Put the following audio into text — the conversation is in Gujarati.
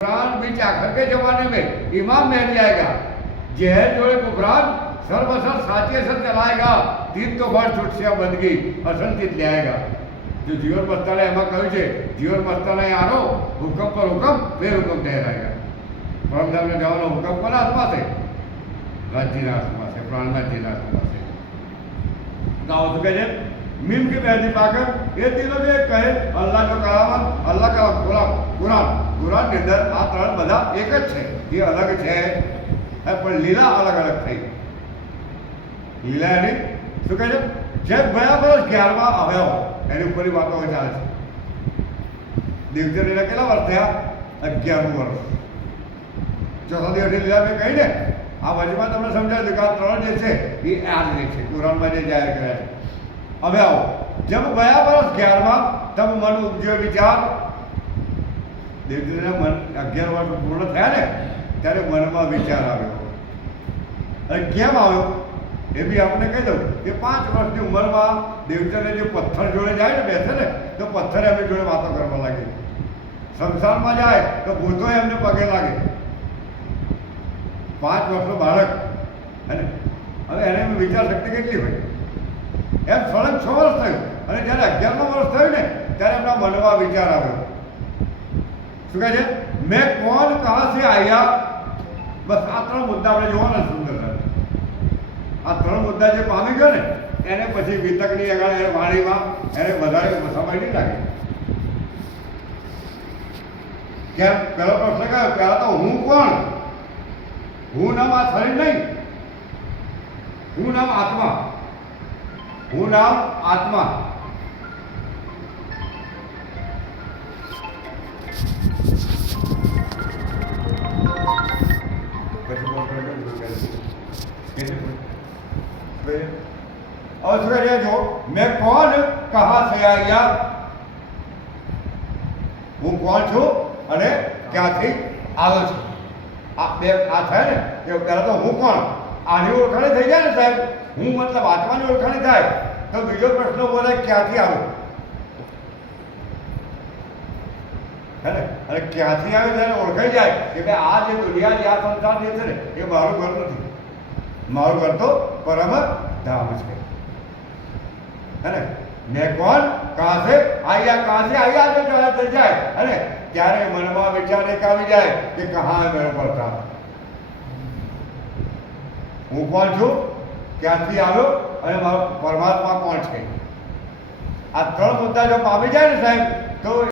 कुरान बीच आखिर के जमाने में इमाम मेहदी आएगा, जहर जोड़े कुफरान सर्वसर साथी सर चलाएगा, तीन तो बार छुटसिया बंदगी असंचित ले आएगा। जो जीवन मस्ताने एम कहू है, जीवन मस्ताने आरो हुक्म पर हुक्म बेहुक्म ठहराएगा। परमधाम ने जવાનો हुक्म कोना हाथમાં છે? રાજ્યના હાથમાં છે, પ્રાણનાથજીના હાથમાં છે। गाँव तो कहे मीम की मेहदी पाकर ये तीनों जो कहे अल्लाह जो कलाम अल्लाह का कुरान कुरान के अंदर आ त्रण बधा एक ज छे, ये अलग है पर लीला अलग अलग थी। लीला यानी शू कहे जब गया वर्ष 11 આવ્યા એની ઉપરની વાતો ચાલે છે। દેવચંદ્રના કેટલા વર્ષ થયા? 11 વર્ષ। ચોથા દિવસની લીલા મેં કહી ને આ વચમાં તમને સમજાવ્યું કે આ ત્રણ જે છે એ આ જ છે, કુરાનમાં જે જાહેર કર્યા છે। હવે આવો, જબ ગયા વર્ષ 11 તબ મન ઉપજ્યો વિચાર। દેવચંદ્રના મન 11 વર્ષ પૂર્ણ થયા ને ત્યારે મનમાં વિચાર આવ્યો। અને કેમ આવ્યો એ બી આપણે કહી દઉં કે 5 વર્ષની ઉંમરમાં દેવચંદ્ર જે પથ્થર જોડે જાય ને બેસે ને તો પથ્થરે એમની જોડે વાતો કરવા લાગે। સંસારમાં જાય તો ભૂતો એમને પગે લાગે। 5 વર્ષનું બાળક અને હવે એને વિચાર શક્તિ કેટલી હોય? એમ સળંગ 6 વર્ષ થયું અને જ્યારે 11મું વર્ષ થયું ને ત્યારે એમના મનમાં વિચાર આવ્યો। શું કહે છે? મેં કોણ કહા સે આયા। બસ આ ત્રણ મુદ્દા આપણે જોવાના સુંદર આ ત્રણ મુદ્દા જે પામી ગયો ને એને પછી વિતકની આગળ વાણીમાં એને વધારે સમય નહીં લાગે। કેમ? પહેલો પ્રશ્ન કયો? પહેલા તો હું કોણ? હું નામ આ શરીર નહીં, હું નામ આત્મા, હું નામ આત્મા। जो मैं कौन कहा से आया, હું કોણ છું અને ક્યાંથી આવ્યો છું। આ બે આ થાય ને કે પહેલાં તો હું કોણ આની ઓળખાણી થઈ જાય ને સાહેબ, હું મતલબ આત્માની ઓળખાણી થાય તો બીજો પ્રશ્ન બોલે ક્યાંથી આવ્યો, હે ને? અને ક્યાંથી આવ્યો ત્યારે ઓળખાઈ જાય કે ભાઈ આ જે દુનિયા જે આ સંસાર જે છે ને એ મારું ઘર નથી, મારું ઘર તો પરમ ધામ છે, है ना? मैं कौन कहाँ से आया, कहाँ से आया जो जवाब दे जाए, है ना? ત્યારે મનમાં વિચાર એક આવી જાય કે કહાં મેળો પડતા, હું કોણ છું, ક્યાંથી આવ્યો અને મારો પરમાત્મા કોણ છે। આ ત્રણ મુદ્દા જો પામી જાય ને સાહેબ તો